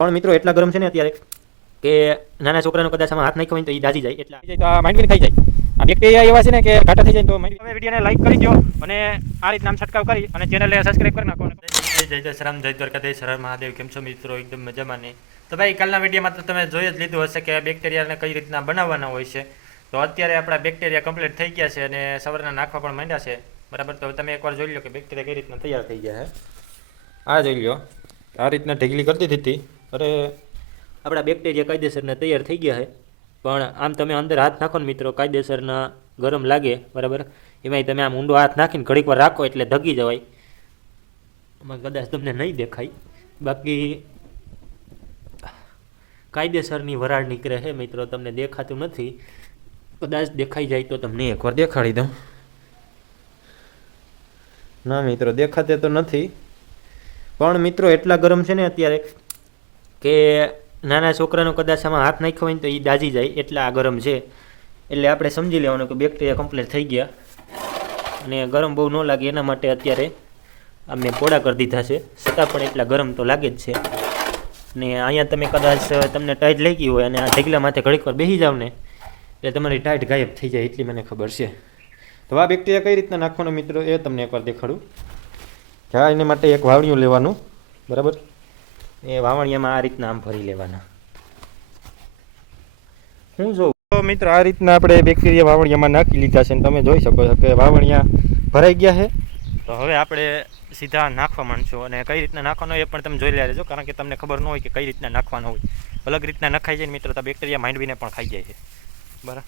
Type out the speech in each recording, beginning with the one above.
પણ મિત્રો એટલા ગરમ છે ને અત્યારે કે નાના છોકરાનો કદાચ આમાં હાથ નાખ્યો હોય તો એ દાજી જાય એટલા તો આ માઇન્ડ ખાઈ જાય. આ બેક્ટેરિયા એવા છે ને કે ઘાટા થઈ જાય તો હવે વિડીયોને લાઈક કરી દો અને આ રીતના છંટકાવ કરી અને ચેનલને સબસ્ક્રાઇબ કરી નાખો. જય શ્રામ જય દ્વારકાધીશ હર મહાદેવ. કેમ છો મિત્રો? એકદમ મજામાં ને. તો ભાઈ કાલના વિડીયોમાં તો તમે જોઈ જ લીધું હશે કે બેક્ટેરિયાને કઈ રીતના બનાવવાના હોય છે. તો અત્યારે આપણા બેક્ટેરિયા કમ્પ્લીટ થઈ ગયા છે અને સવારના નાખવા પણ માંડ્યા છે. બરાબર, તો તમે એકવાર જોઈ લો કે બેક્ટેરિયા કઈ રીતના તૈયાર થઈ ગયા છે. આ જોઈ લો, આ રીતના ઢીગલી કરી દીધી હતી. અરે આપણા બેક્ટેરિયા કાયદેસરના તૈયાર થઈ ગયા છે. પણ આમ તમે અંદર હાથ નાખો ને મિત્રો, કાયદેસરના ગરમ લાગે. બરાબર, એમાંય તમે આમ ઊંડો હાથ નાખીને ઘડીક વાર રાખો એટલે ધગી જવાય. આમાં કદાચ તમને નહીં દેખાય, બાકી કાયદેસરની વરાળ નીકળે છે મિત્રો. તમને દેખાતું નથી, કદાચ દેખાઈ જાય તો તમને એકવાર દેખાડી દઉં. ના મિત્રો, દેખાતે તો નથી, પણ મિત્રો એટલા ગરમ છે ને અત્યારે કે નાના છોકરાનો કદાચ આમાં હાથ નાખ્યો હોય ને તો એ દાજી જાય એટલા આ ગરમ છે. એટલે આપણે સમજી લેવાનું કે બેક્ટેરિયા કમ્પ્લીટ થઈ ગયા અને ગરમ બહુ ન લાગે એના માટે અત્યારે આ મેં પોળા કરી દીધા છે. છતાં પણ એટલા ગરમ તો લાગે જ છે. ને અહીંયા તમે કદાચ તમને ટાઈટ લાગી હોય અને આ ઢગલા માથે ઘડીક વાર બેસી જાવ ને એટલે તમારી ટાઈટ ગાયબ થઈ જાય, એટલી મને ખબર છે. તો આ બેક્ટેરિયા કઈ રીતના નાખવાનો મિત્રો એ તમને એકવાર દેખાડું. હા, એના માટે એક વાવણિયું લેવાનું. બરાબર, એ વાવણિયામાં આ રીતના આમ ભરી લેવાના. હું જોઉં તો મિત્રો આ રીતના આપણે બેક્ટેરિયા વાવણિયામાં નાખી લીધા છે. તમે જોઈ શકો છો કે વાવણિયા ભરાઈ ગયા છે. તો હવે આપણે સીધા નાખવા માંડશું અને કઈ રીતના નાખવાનો એ પણ તમે જોઈ લેજો, કારણ કે તમને ખબર ન હોય કે કઈ રીતના નાખવાનો હોય. અલગ રીતના નખાઈ જાય મિત્રો તો બેક્ટેરિયા માંડવીને પણ ખાઈ જાય છે. બરાબર,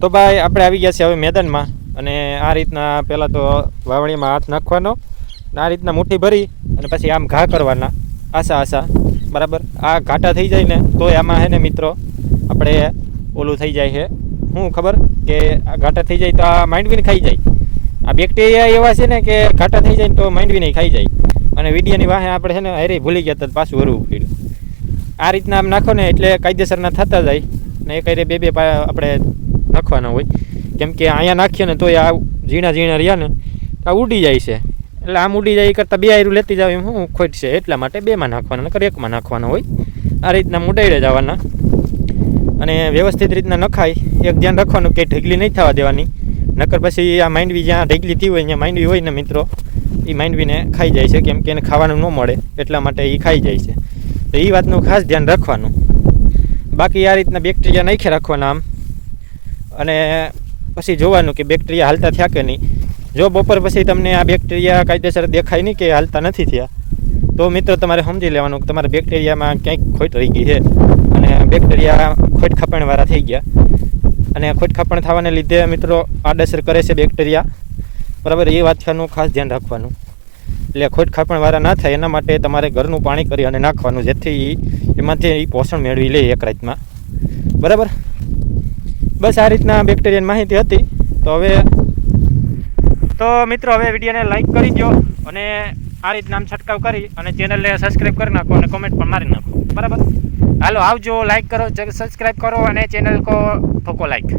તો ભાઈ આપણે આવી ગયા છે હવે મેદાનમાં અને આ રીતના પહેલાં તો વાવણીમાં હાથ નાખવાનો, આ રીતના મુઠ્ઠી ભરી અને પછી આમ ઘા કરવાના આસા. બરાબર, આ ઘાટા થઈ જાય ને તો આમાં છે ને મિત્રો આપણે ઓલું થઈ જાય છે. શું ખબર કે આ ઘાટા થઈ જાય તો આ માંડવીને ખાઈ જાય. આ બેક્ટેરિયા એવા છે ને કે ઘાટા થઈ જાય ને તો માંડવીને ખાઈ જાય. અને વિડીયોની વાહે આપણે છે ને હારે ભૂલી ગયા તો પાછું વરવું પડ્યું. આ રીતના આમ નાખો ને એટલે કાયદેસરના થતા જાય ને એ કઈ બે આપણે નાખવાના હોય. કેમ કે અહીંયા નાખીએ ને તોય આ ઝીણા રહ્યા ને આ ઉડી જાય છે. એટલે આમ ઉડી જાય એ કરતાં બે આયરું લેતી જાવ એમ શું ખોટ છે, એટલા માટે બેમાં નાખવાના, નકર એકમાં નાખવાના હોય. આ રીતના મુડાઈ જવાના અને વ્યવસ્થિત રીતના નખાય. એક ધ્યાન રાખવાનું કે ઢગલી નહીં થવા દેવાની, નકર પછી આ માંડવી જ્યાં ઢગલી થઈ હોય ત્યાં માંડવી હોય ને મિત્રો એ માંડવીને ખાઈ જાય છે. કેમ કે એને ખાવાનું ન મળે એટલા માટે એ ખાઈ જાય છે. તો એ વાતનું ખાસ ધ્યાન રાખવાનું. બાકી આ રીતના બેક્ટેરિયા નાખી રાખવાના આમ, અને પછી જોવાનું કે બેક્ટેરિયા હાલતા થયા કે નહીં. જો બપોર પછી તમને આ બેક્ટેરિયા કાયદેસર દેખાય નહીં કે હાલતા નથી થયા તો મિત્રો તમારે સમજી લેવાનું કે તમારા બેક્ટેરિયામાં ક્યાંક ખોટ રહી ગઈ છે અને બેક્ટેરિયા ખોટ ખાપણવાળા થઈ ગયા. અને ખોટ ખાપણ થવાને લીધે મિત્રો આડઅસર કરે છે બેક્ટેરિયા. બરાબર, એ વાતનું ખાસ ધ્યાન રાખવાનું. એટલે ખોટ ખાપણવાળા ના થાય એના માટે તમારે ઘરનું પાણી કરી અને નાખવાનું, જેથી એમાંથી એ પોષણ મેળવી લે એક રાતમાં. બરાબર, બસ આ રીતના બેક્ટેરિયાની માહિતી હતી. તો મિત્રો હવે વિડીયોને લાઈક કરી દો અને આ રીતના આમ છંટકાવ કરી અને ચેનલને સબસ્ક્રાઈબ કરી નાખો અને કોમેન્ટ પણ મારી નાખો. બરાબર, હાલો આવજો, લાઈક કરો, સબસ્ક્રાઈબ કરો અને ચેનલ કો ઠોકો લાઈક.